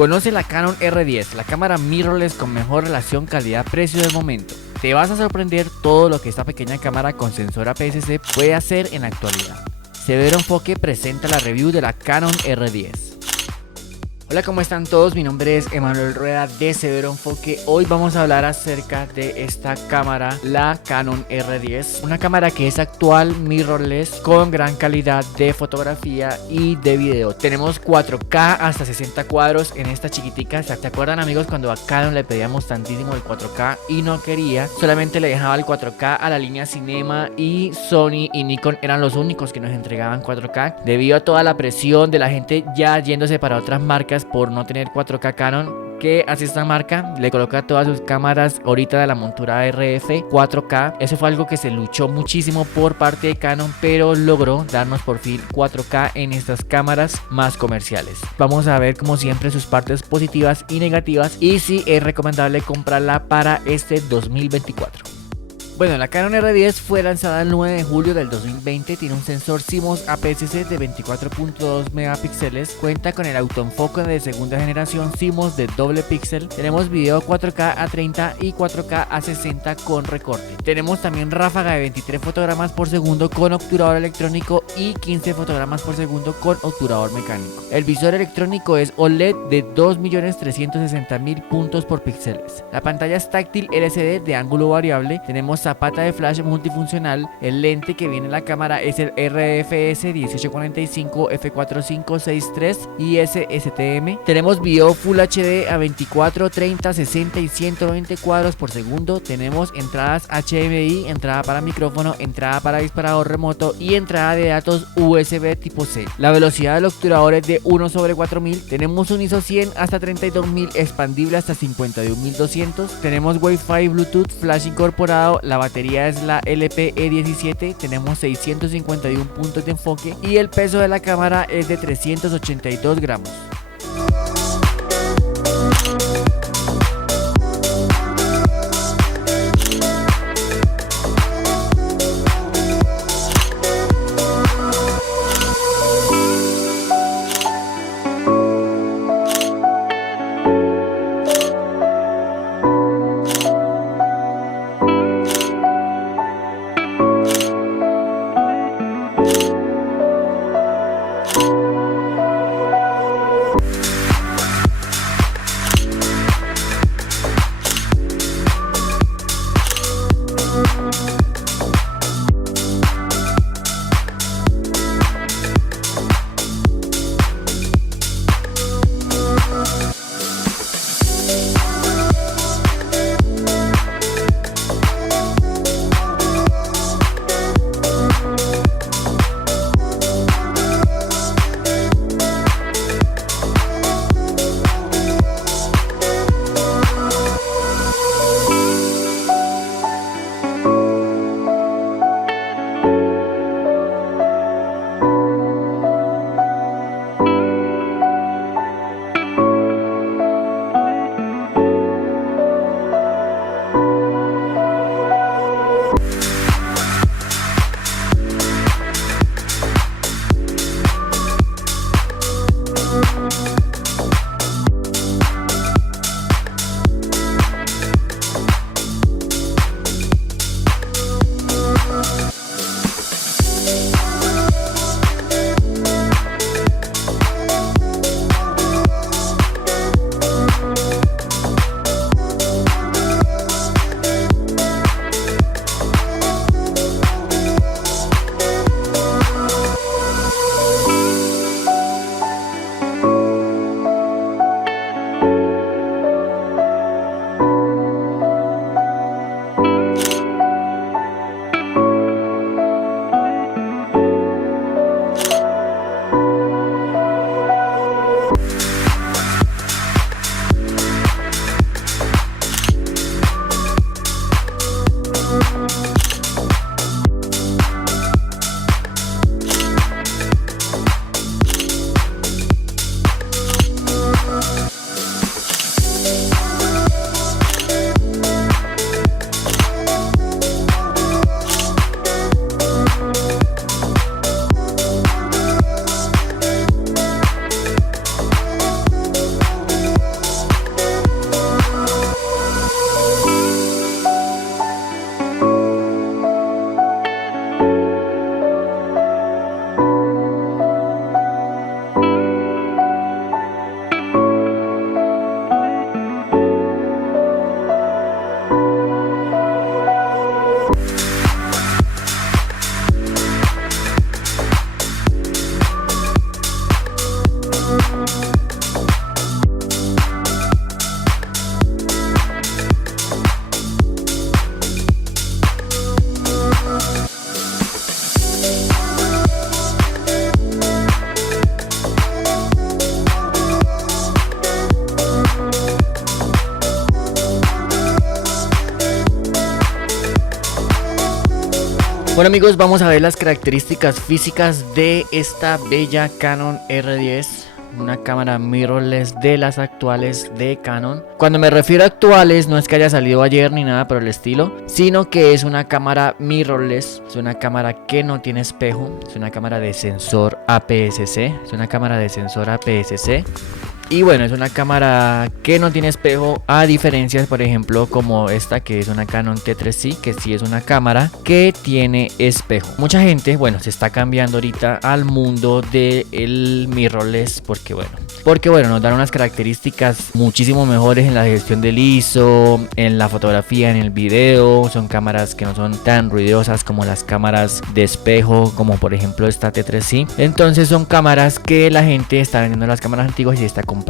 Conoce la Canon R10, la cámara mirrorless con mejor relación calidad-precio del momento. Te vas a sorprender todo lo que esta pequeña cámara con sensor APS-C puede hacer en la actualidad. Severo Enfoque presenta la review de la Canon R10. Hola, ¿cómo están todos? Mi nombre es Emanuel Rueda de Severo Enfoque. Hoy vamos a hablar acerca de esta cámara, la Canon R10. Una cámara que es actual, mirrorless, con gran calidad de fotografía y de video. Tenemos 4K hasta 60 cuadros en esta chiquitica. ¿Se acuerdan, amigos, cuando a Canon le pedíamos tantísimo el 4K y no quería? Solamente le dejaba el 4K a la línea Cinema, y Sony y Nikon eran los únicos que nos entregaban 4K. Debido a toda la presión de la gente ya yéndose para otras marcas por no tener 4K, Canon, que hace esta marca, le coloca todas sus cámaras ahorita de la montura RF 4K. Eso fue algo que se luchó muchísimo por parte de Canon, pero logró darnos por fin 4K en estas cámaras más comerciales. Vamos a ver como siempre sus partes positivas y negativas, y si es recomendable comprarla para este 2024. Bueno, la Canon R10 fue lanzada el 9 de julio del 2020, tiene un sensor CMOS APS-C de 24.2 megapíxeles, cuenta con el autoenfoque de segunda generación CMOS de doble píxel, tenemos video 4K a 30 y 4K a 60 con recorte. Tenemos también ráfaga de 23 fotogramas por segundo con obturador electrónico y 15 fotogramas por segundo con obturador mecánico. El visor electrónico es OLED de 2.360.000 puntos por píxeles. La pantalla es táctil LCD de ángulo variable, tenemos zapata de flash multifuncional, el lente que viene en la cámara es el RFS 1845 f4563 y STM. Tenemos video Full HD a 24, 30, 60 y 120 cuadros por segundo. Tenemos entradas HDMI, entrada para micrófono, entrada para disparador remoto y entrada de datos USB tipo C. La velocidad del obturador es de 1/4000. Tenemos un ISO 100 hasta 32000, expandible hasta 51200. Tenemos Wi-Fi, Bluetooth, flash incorporado. La batería es la LPE17, tenemos 651 puntos de enfoque y el peso de la cámara es de 382 gramos. Bueno amigos, vamos a ver las características físicas de esta bella Canon R10. Una cámara mirrorless de las actuales de Canon. Cuando me refiero a actuales, no es que haya salido ayer ni nada por el estilo, sino que es una cámara mirrorless. Es una cámara que no tiene espejo. Es una cámara de sensor APS-C. Y bueno, es una cámara que no tiene espejo, a diferencia, por ejemplo, como esta que es una Canon T3i, que sí es una cámara que tiene espejo. Mucha gente, bueno, se está cambiando ahorita al mundo del mirrorless porque bueno, nos dan unas características muchísimo mejores en la gestión del ISO, en la fotografía, en el video. Son cámaras que no son tan ruidosas como las cámaras de espejo, como por ejemplo esta T3i. Entonces son cámaras que la gente está vendiendo las cámaras antiguas y está comprando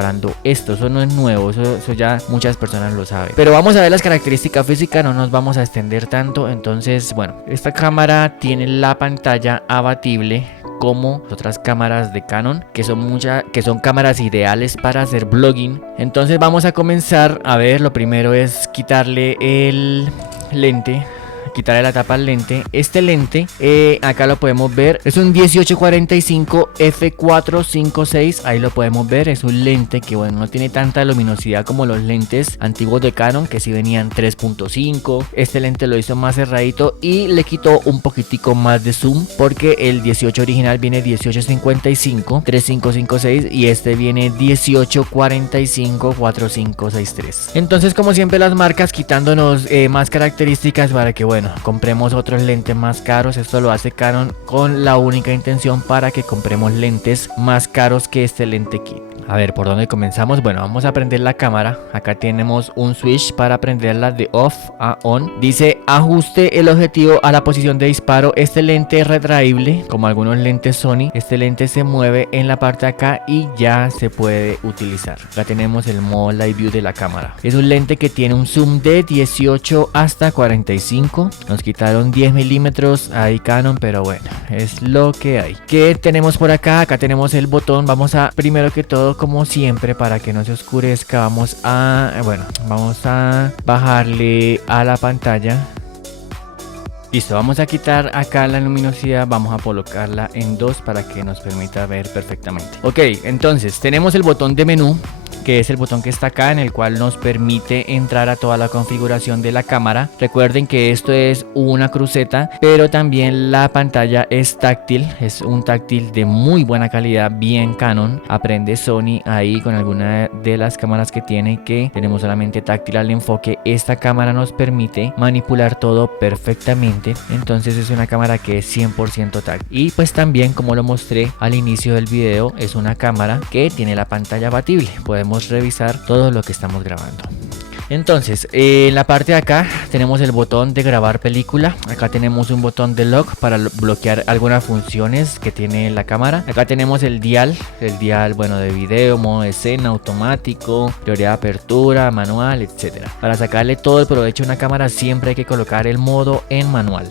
esto. Eso no es nuevo, eso ya muchas personas lo saben. Pero vamos a ver las características físicas, no nos vamos a extender tanto. Entonces, bueno, esta cámara tiene la pantalla abatible como otras cámaras de Canon, que son cámaras ideales para hacer vlogging. Entonces vamos a comenzar a ver. Lo primero es quitarle el lente, quitarle la tapa al lente. Este lente, acá lo podemos ver, es un 1845 f456. Ahí lo podemos ver, es un lente que bueno, no tiene tanta luminosidad como los lentes antiguos de Canon, que sí venían 3.5. Este lente lo hizo más cerradito y le quitó un poquitico más de zoom, porque el 18 original viene 1855 3556 y este viene 1845 4563. Entonces, como siempre, las marcas quitándonos más características para que bueno, compremos otros lentes más caros. Esto lo hace Canon con la única intención para que compremos lentes más caros que este lente kit. A ver, ¿por dónde comenzamos? Bueno, vamos a prender la cámara. Acá tenemos un switch para prenderla de off a on. Dice ajuste el objetivo a la posición de disparo. Este lente es retraíble, como algunos lentes Sony. Este lente se mueve en la parte de acá y ya se puede utilizar. Acá tenemos el modo live view de la cámara. Es un lente que tiene un zoom de 18 hasta 45. Nos quitaron 10 milímetros ahí Canon, pero bueno, es lo que hay. ¿Qué tenemos por acá? Acá tenemos el botón. Vamos a, primero que todo, como siempre, para que no se oscurezca, vamos a bajarle a la pantalla. Listo, vamos a quitar acá la luminosidad, vamos a colocarla en 2 para que nos permita ver perfectamente. Ok, entonces tenemos el botón de menú, que es el botón que está acá, en el cual nos permite entrar a toda la configuración de la cámara. Recuerden que esto es una cruceta, pero también la pantalla es táctil, es un táctil de muy buena calidad, bien Canon. Aprende Sony ahí con alguna de las cámaras que tiene, que tenemos solamente táctil al enfoque. Esta cámara nos permite manipular todo perfectamente, entonces es una cámara que es 100% táctil. Y pues también, como lo mostré al inicio del video, es una cámara que tiene la pantalla abatible. Podemos revisar todo lo que estamos grabando. Entonces, en la parte de acá tenemos el botón de grabar película. Acá tenemos un botón de lock para bloquear algunas funciones que tiene la cámara. Acá tenemos el dial, bueno, de video, modo de escena, automático, prioridad de apertura, manual, etcétera. Para sacarle todo el provecho a una cámara siempre hay que colocar el modo en manual.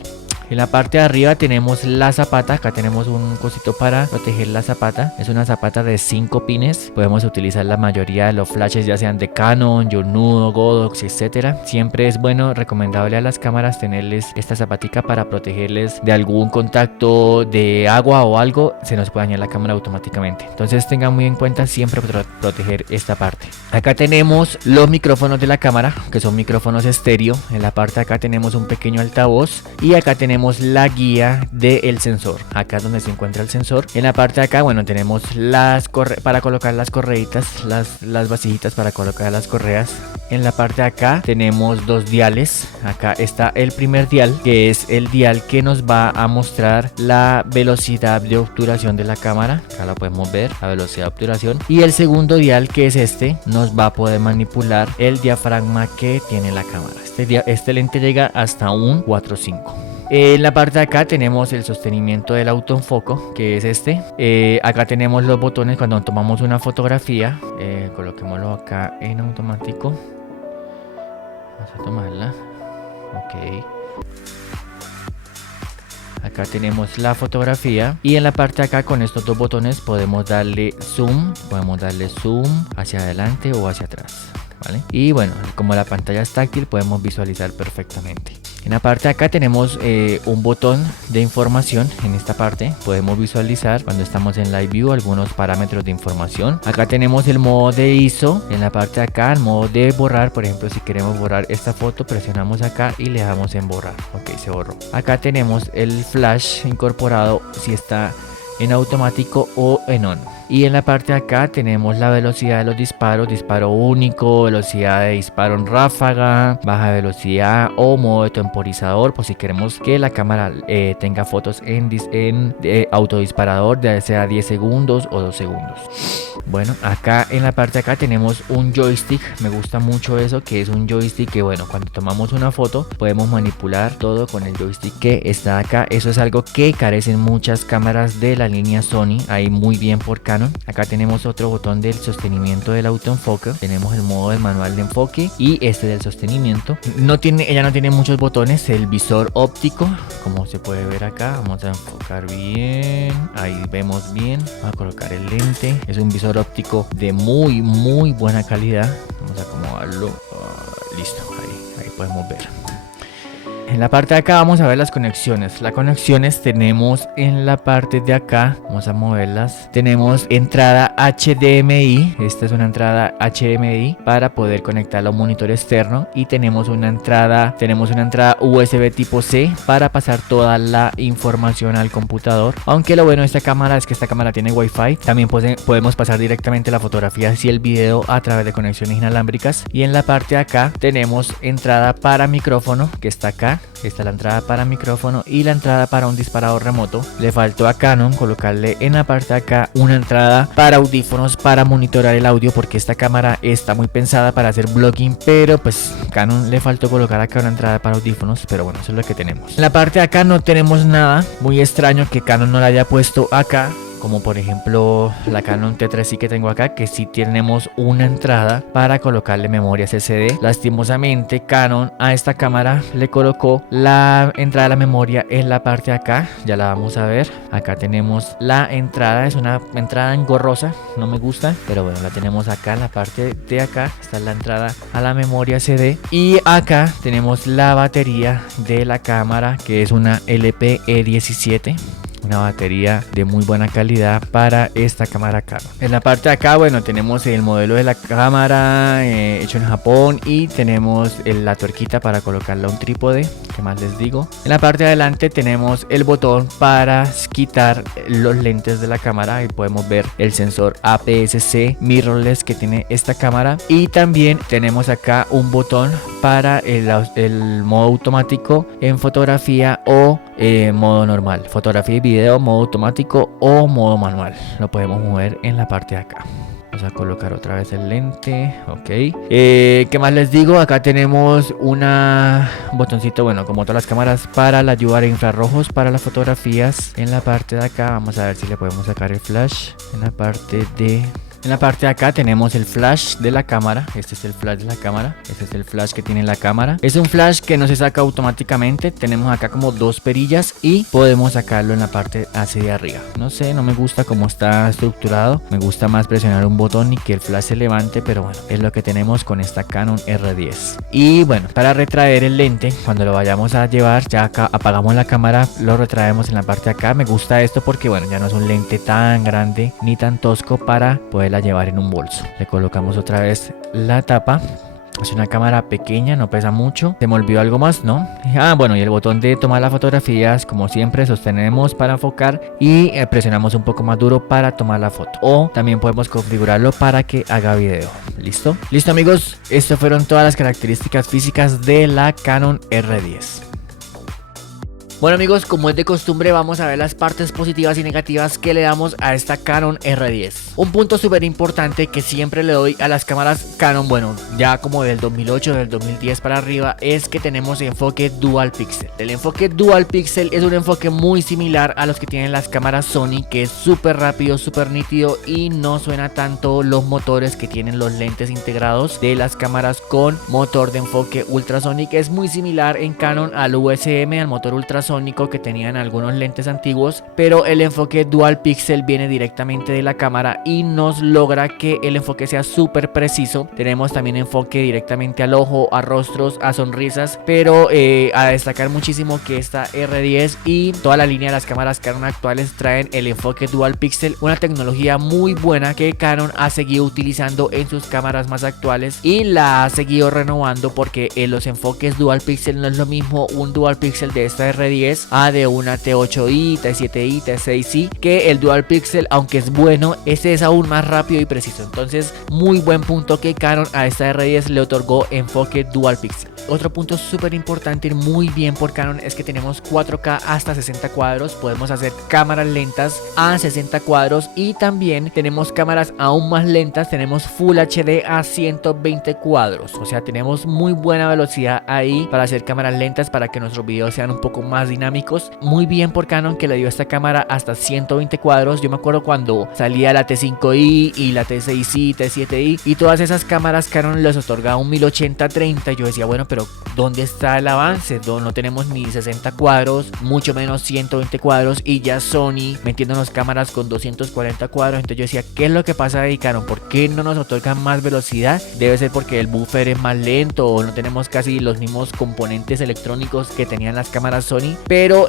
En la parte de arriba tenemos la zapata. Acá tenemos un cosito para proteger la zapata. Es una zapata de 5 pines. Podemos utilizar la mayoría de los flashes, ya sean de Canon, Yongnuo, Godox, etcétera. Siempre es bueno, recomendable a las cámaras tenerles esta zapatica para protegerles de algún contacto de agua o algo. Se nos puede dañar la cámara automáticamente. Entonces tengan muy en cuenta siempre proteger esta parte. Acá tenemos los micrófonos de la cámara, que son micrófonos estéreo. En la parte de acá tenemos un pequeño altavoz. Y acá tenemos la guía del sensor. Acá es donde se encuentra el sensor. En la parte de acá, bueno, tenemos para colocar las correitas, las vasijitas para colocar las correas. En la parte de acá tenemos 2 diales. Acá está el primer dial, que es el dial que nos va a mostrar la velocidad de obturación de la cámara. Acá lo podemos ver, la velocidad de obturación. Y el segundo dial, que es este, nos va a poder manipular el diafragma que tiene la cámara. Este lente llega hasta un 4.5. En la parte de acá tenemos el sostenimiento del autoenfoco, que es este. Acá tenemos los botones cuando tomamos una fotografía. Coloquémoslo acá en automático. Vamos a tomarla. Ok. Acá tenemos la fotografía y en la parte de acá con estos 2 botones podemos darle zoom hacia adelante o hacia atrás, ¿vale? Y bueno, como la pantalla es táctil podemos visualizar perfectamente. En la parte de acá tenemos un botón de información. En esta parte podemos visualizar cuando estamos en Live View algunos parámetros de información. Acá tenemos el modo de ISO. En la parte de acá el modo de borrar. Por ejemplo, si queremos borrar esta foto, presionamos acá y le damos en borrar. Ok, se borró. Acá tenemos el flash incorporado si está en automático o en on. Y en la parte de acá tenemos la velocidad de los disparos, disparo único, velocidad de disparo en ráfaga, baja velocidad o modo de temporizador, por si queremos que la cámara tenga fotos en autodisparador, ya sea 10 segundos o 2 segundos. Bueno, acá en la parte de acá tenemos un joystick. Me gusta mucho eso, que es un joystick que, bueno, cuando tomamos una foto podemos manipular todo con el joystick que está acá. Eso es algo que carecen muchas cámaras de la línea Sony, ahí muy bien por Canon. Acá tenemos otro botón del sostenimiento del autoenfoque. Tenemos el modo de manual de enfoque y este del sostenimiento. Ella no tiene muchos botones. El visor óptico, como se puede ver acá. Vamos a enfocar bien. Ahí vemos bien. Vamos a colocar el lente. Es un visor óptico de muy buena calidad. Vamos a acomodarlo. Listo, ahí podemos ver. En la parte de acá vamos a ver las conexiones. Las conexiones tenemos en la parte de acá. Vamos a moverlas. Tenemos entrada HDMI. Esta es una entrada HDMI para poder conectarla a un monitor externo. Y tenemos una entrada USB tipo C para pasar toda la información al computador. Aunque lo bueno de esta cámara es que esta cámara tiene Wi-Fi. También podemos pasar directamente la fotografía y el video a través de conexiones inalámbricas. Y en la parte de acá tenemos entrada para micrófono, que está acá. Esta es la entrada para micrófono y la entrada para un disparador remoto. Le faltó a Canon colocarle en la parte de acá una entrada para audífonos para monitorar el audio, porque esta cámara está muy pensada para hacer vlogging, pero pues Canon le faltó colocar acá una entrada para audífonos, pero bueno, eso es lo que tenemos. En la parte de acá no tenemos nada. Muy extraño que Canon no la haya puesto acá, como por ejemplo la Canon T3i que tengo acá, que sí tenemos una entrada para colocarle memorias SD. Lastimosamente Canon a esta cámara le colocó la entrada de la memoria en la parte de acá. Ya la vamos a ver. Acá tenemos la entrada, es una entrada engorrosa, no me gusta, pero bueno, la tenemos acá en la parte de acá. Esta es la entrada a la memoria CD. Y acá tenemos la batería de la cámara, que es una LP-E17. Una batería de muy buena calidad para esta cámara Canon. En la parte de acá, bueno, tenemos el modelo de la cámara hecho en Japón, y tenemos la tuerquita para colocarla a un trípode. ¿Qué más les digo? En la parte de adelante tenemos el botón para quitar los lentes de la cámara, y podemos ver el sensor APS-C mirrorless que tiene esta cámara. Y también tenemos acá un botón para el modo automático en fotografía o modo normal, fotografía y video, modo automático o modo manual. Lo podemos mover en la parte de acá. Vamos a colocar otra vez el lente. Ok. ¿Qué más les digo? Acá tenemos un botoncito, bueno, como todas las cámaras, para la ayuda de infrarrojos para las fotografías. En la parte de acá vamos a ver si le podemos sacar el flash. En la parte de acá tenemos el flash de la cámara. Este es el flash de la cámara. Este es el flash que tiene la cámara. Es un flash que no se saca automáticamente. Tenemos acá como dos perillas y podemos sacarlo en la parte hacia de arriba. No sé, no me gusta cómo está estructurado. Me gusta más presionar un botón y que el flash se levante, pero bueno, es lo que tenemos con esta Canon R10. Y bueno, para retraer el lente, cuando lo vayamos a llevar, ya acá apagamos la cámara, lo retraemos en la parte de acá. Me gusta esto porque bueno, ya no es un lente tan grande ni tan tosco para poder llevar en un bolso. Le colocamos otra vez la tapa. Es una cámara pequeña, no pesa mucho. ¿Se me olvidó algo más? ¿No? Bueno, y el botón de tomar las fotografías, como siempre, sostenemos para enfocar y presionamos un poco más duro para tomar la foto. O también podemos configurarlo para que haga video. ¿Listo? Listo, amigos. Estas fueron todas las características físicas de la Canon R10. Bueno, amigos, como es de costumbre, vamos a ver las partes positivas y negativas que le damos a esta Canon R10. Un punto súper importante que siempre le doy a las cámaras Canon, bueno, ya como del 2008, del 2010 para arriba, es que tenemos enfoque Dual Pixel. El enfoque Dual Pixel es un enfoque muy similar a los que tienen las cámaras Sony, que es súper rápido, súper nítido y no suena tanto los motores que tienen los lentes integrados de las cámaras con motor de enfoque ultrasonic. Es muy similar en Canon al USM, al motor ultrasonic que tenían algunos lentes antiguos, pero el enfoque Dual Pixel viene directamente de la cámara cámara y nos logra que el enfoque sea súper preciso. Tenemos también enfoque directamente al ojo, a rostros, a sonrisas, pero a destacar muchísimo que esta R10 y toda la línea de las cámaras Canon actuales traen el enfoque Dual Pixel, una tecnología muy buena que Canon ha seguido utilizando en sus cámaras más actuales y la ha seguido renovando, porque los enfoques Dual Pixel no es lo mismo un Dual Pixel de esta R10 a de una T8i, T7i, T6i, que el Dual Pixel, aunque es bueno, este es aún más rápido y preciso. Entonces, muy buen punto que Canon a esta R10 le otorgó enfoque Dual Pixel. Otro punto súper importante, muy bien por Canon, es que tenemos 4K hasta 60 cuadros, podemos hacer cámaras lentas a 60 cuadros y también tenemos cámaras aún más lentas, tenemos Full HD a 120 cuadros, o sea, tenemos muy buena velocidad ahí para hacer cámaras lentas, para que nuestros videos sean un poco más dinámicos. Muy bien por Canon que le dio esta cámara hasta 120 cuadros. Yo me acuerdo cuando salía la T5i y la T6i, T7i y todas esas cámaras Canon les otorgaba un 1080-30. Yo decía, bueno, pero ¿dónde está el avance? No tenemos ni 60 cuadros, mucho menos 120 cuadros, y ya Sony metiéndonos cámaras con 240 cuadros. Entonces yo decía, ¿qué es lo que pasa ahí, Canon? ¿Por qué no nos otorgan más velocidad? Debe ser porque el buffer es más lento o no tenemos casi los mismos componentes electrónicos que tenían las cámaras Sony. Pero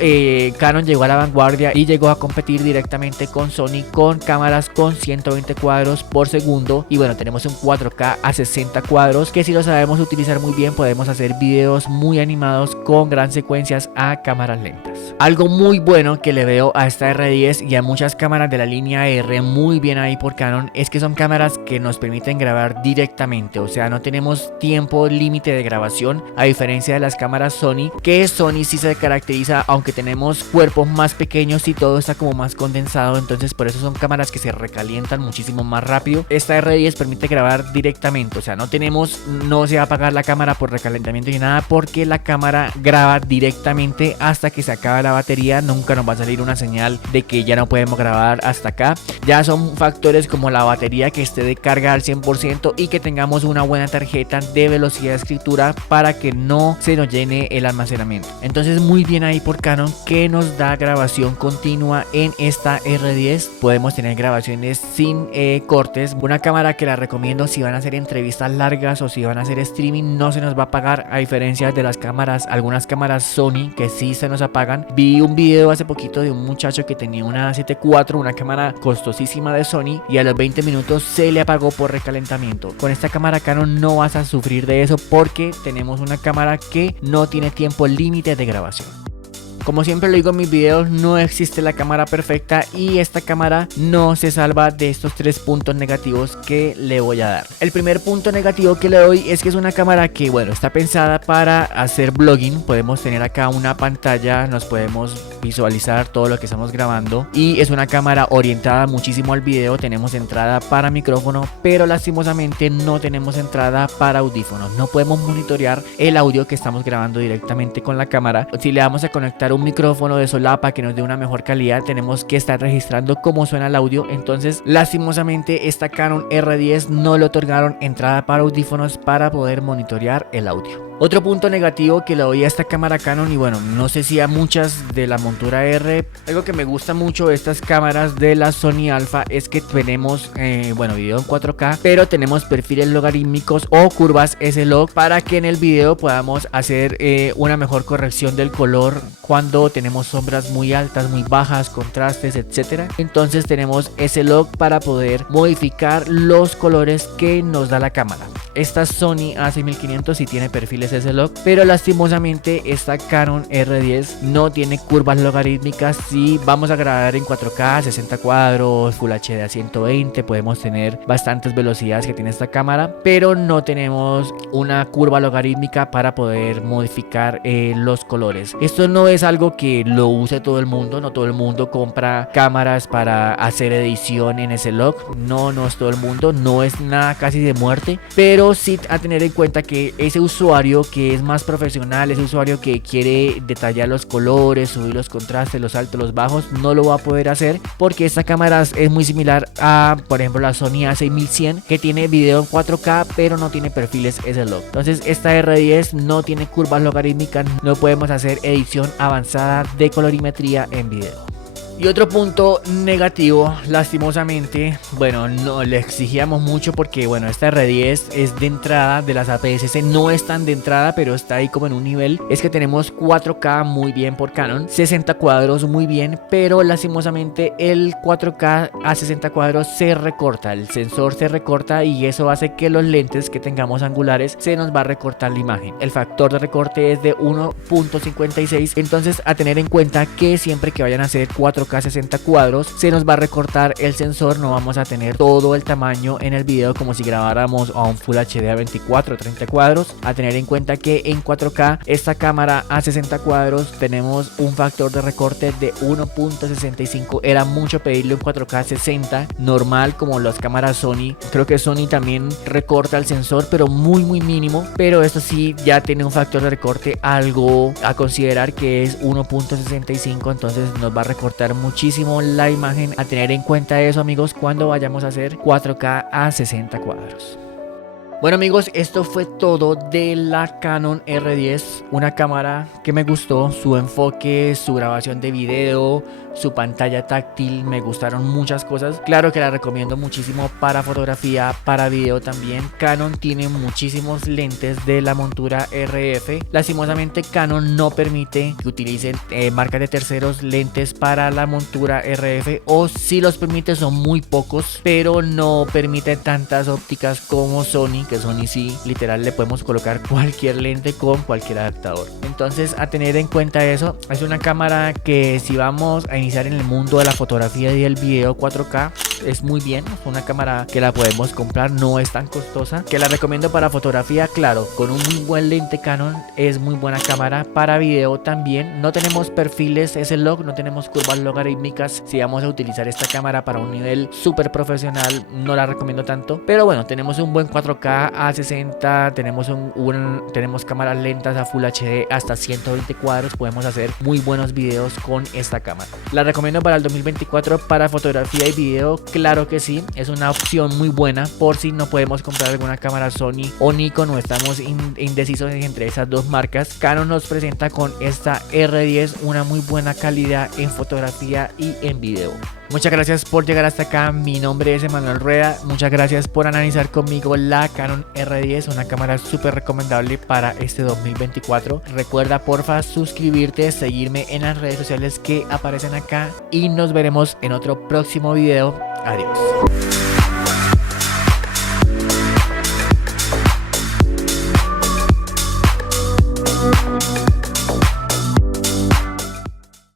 Canon llegó a la vanguardia y llegó a competir directamente con Sony con cámaras con 120 cuadros por segundo. Y bueno, tenemos un 4K a 60 cuadros que, si lo sabemos utilizar muy bien, podemos hacer videos muy animados con gran secuencias a cámaras lentas. Algo muy bueno que le veo a esta R10 y a muchas cámaras de la línea R, muy bien ahí por Canon, es que son cámaras que nos permiten grabar directamente. O sea, no tenemos tiempo límite de grabación, a diferencia de las cámaras Sony, que Sony sí se caracteriza, aunque tenemos cuerpos más pequeños y todo está como más condensado, entonces por eso son cámaras que se recalientan muchísimo más rápido. Esta R10 permite grabar directamente, o sea, no se va a apagar la cámara por recalentamiento ni nada, porque la cámara graba directamente hasta que se acaba la batería. Nunca nos va a salir una señal de que ya no podemos grabar hasta acá. Ya son factores como la batería que esté de carga al 100% y que tengamos una buena tarjeta de velocidad de escritura para que no se nos llene el almacenamiento. Entonces, muy bien ahí por Canon, que nos da grabación continua en esta R10. Podemos tener grabaciones sin cortes. Una cámara que la recomiendo si van a hacer entrevistas largas o si van a hacer streaming, no se nos va a apagar, a diferencia de las cámaras, algunas cámaras Sony que sí se nos apagan. Vi un video hace poquito de un muchacho que tenía una 7 IV, una cámara costosísima de Sony, y a los 20 minutos se le apagó por recalentamiento. Con esta cámara Canon no vas a sufrir de eso, porque tenemos una cámara que no tiene tiempo límite de grabación. Como siempre lo digo en mis videos, no existe la cámara perfecta y esta cámara no se salva de estos 3 puntos negativos que le voy a dar. El primer punto negativo que le doy es que es una cámara que, bueno, está pensada para hacer vlogging. Podemos tener acá una pantalla, nos podemos visualizar todo lo que estamos grabando, y es una cámara orientada muchísimo al video. Tenemos entrada para micrófono, pero lastimosamente no tenemos entrada para audífonos. No podemos monitorear el audio que estamos grabando directamente con la cámara. Si le vamos a conectar un micrófono de solapa que nos dé una mejor calidad, tenemos que estar registrando cómo suena el audio. Entonces, lastimosamente, esta Canon R10 no le otorgaron entrada para audífonos para poder monitorear el audio. Otro punto negativo que le doy a esta cámara Canon, y bueno, no sé si a muchas de la montura R, algo que me gusta mucho de estas cámaras de la Sony Alpha es que tenemos, video en 4K, pero tenemos perfiles logarítmicos o curvas S-Log para que en el video podamos hacer una mejor corrección del color cuando tenemos sombras muy altas, muy bajas, contrastes, etcétera. Entonces tenemos S-Log para poder modificar los colores que nos da la cámara. Esta Sony A6500 sí tiene perfiles S-Log, pero lastimosamente esta Canon R10 no tiene curvas logarítmicas. Si vamos a grabar en 4K, 60 cuadros, Full HD a 120, podemos tener bastantes velocidades que tiene esta cámara, pero no tenemos una curva logarítmica para poder modificar los colores. Esto no es algo que lo use todo el mundo, no todo el mundo compra cámaras para hacer edición en S-Log, no es todo el mundo, no es nada casi de muerte, pero sí a tener en cuenta que ese usuario que es más profesional, ese usuario que quiere detallar los colores, subir los contrastes, los altos, los bajos, no lo va a poder hacer, porque esta cámara es muy similar a, por ejemplo, la Sony A6100, que tiene video en 4K pero no tiene perfiles S-Log. Entonces esta R10 no tiene curvas logarítmicas, no podemos hacer edición avanzada de colorimetría en video. Y otro punto negativo, lastimosamente, bueno, no le exigíamos mucho porque bueno, esta R10 es de entrada, de las APS-C no es tan de entrada, pero está ahí como en un nivel. Es que tenemos 4K muy bien por Canon, 60 cuadros muy bien, pero lastimosamente el 4K a 60 cuadros se recorta, el sensor se recorta y eso hace que los lentes que tengamos angulares se nos va a recortar la imagen. El factor de recorte es de 1.56, entonces a tener en cuenta que siempre que vayan a hacer 4K 60 cuadros se nos va a recortar el sensor, no vamos a tener todo el tamaño en el video como si grabáramos a un Full HD a 24 o 30 cuadros. A tener en cuenta que en 4K esta cámara a 60 cuadros tenemos un factor de recorte de 1.65, era mucho pedirle un 4K 60 normal como las cámaras Sony. Creo que Sony también recorta el sensor pero muy mínimo, pero esto sí ya tiene un factor de recorte algo a considerar, que es 1.65, entonces nos va a recortar muchísimo la imagen. A tener en cuenta eso, amigos, cuando vayamos a hacer 4K a 60 cuadros. Bueno, amigos, esto fue todo de la Canon R10, una cámara que me gustó, su enfoque, su grabación de video, su pantalla táctil, me gustaron muchas cosas. Claro que la recomiendo muchísimo para fotografía, para video también. Canon tiene muchísimos lentes de la montura RF. Lastimosamente Canon no permite que utilicen marcas de terceros lentes para la montura RF, o si los permite son muy pocos, pero no permite tantas ópticas como Sony, que Sony sí, literal le podemos colocar cualquier lente con cualquier adaptador. Entonces a tener en cuenta eso, es una cámara que si vamos a iniciar en el mundo de la fotografía y el video 4K, es muy bien, es una cámara que la podemos comprar, no es tan costosa, que la recomiendo para fotografía, claro, con un muy buen lente Canon, es muy buena cámara. Para video también, no tenemos perfiles S-Log, no tenemos curvas logarítmicas, si vamos a utilizar esta cámara para un nivel súper profesional, no la recomiendo tanto, pero bueno, tenemos un buen 4K a 60, tenemos cámaras lentas a Full HD hasta 120 cuadros, podemos hacer muy buenos videos con esta cámara. La recomiendo para el 2024 para fotografía y video, claro que sí, es una opción muy buena por si no podemos comprar alguna cámara Sony o Nikon o estamos indecisos entre esas dos marcas. Canon nos presenta con esta R10 una muy buena calidad en fotografía y en video. Muchas gracias por llegar hasta acá, mi nombre es Emanuel Rueda, muchas gracias por analizar conmigo la Canon R10, una cámara súper recomendable para este 2024. Recuerda porfa suscribirte, seguirme en las redes sociales que aparecen acá y nos veremos en otro próximo video. Adiós.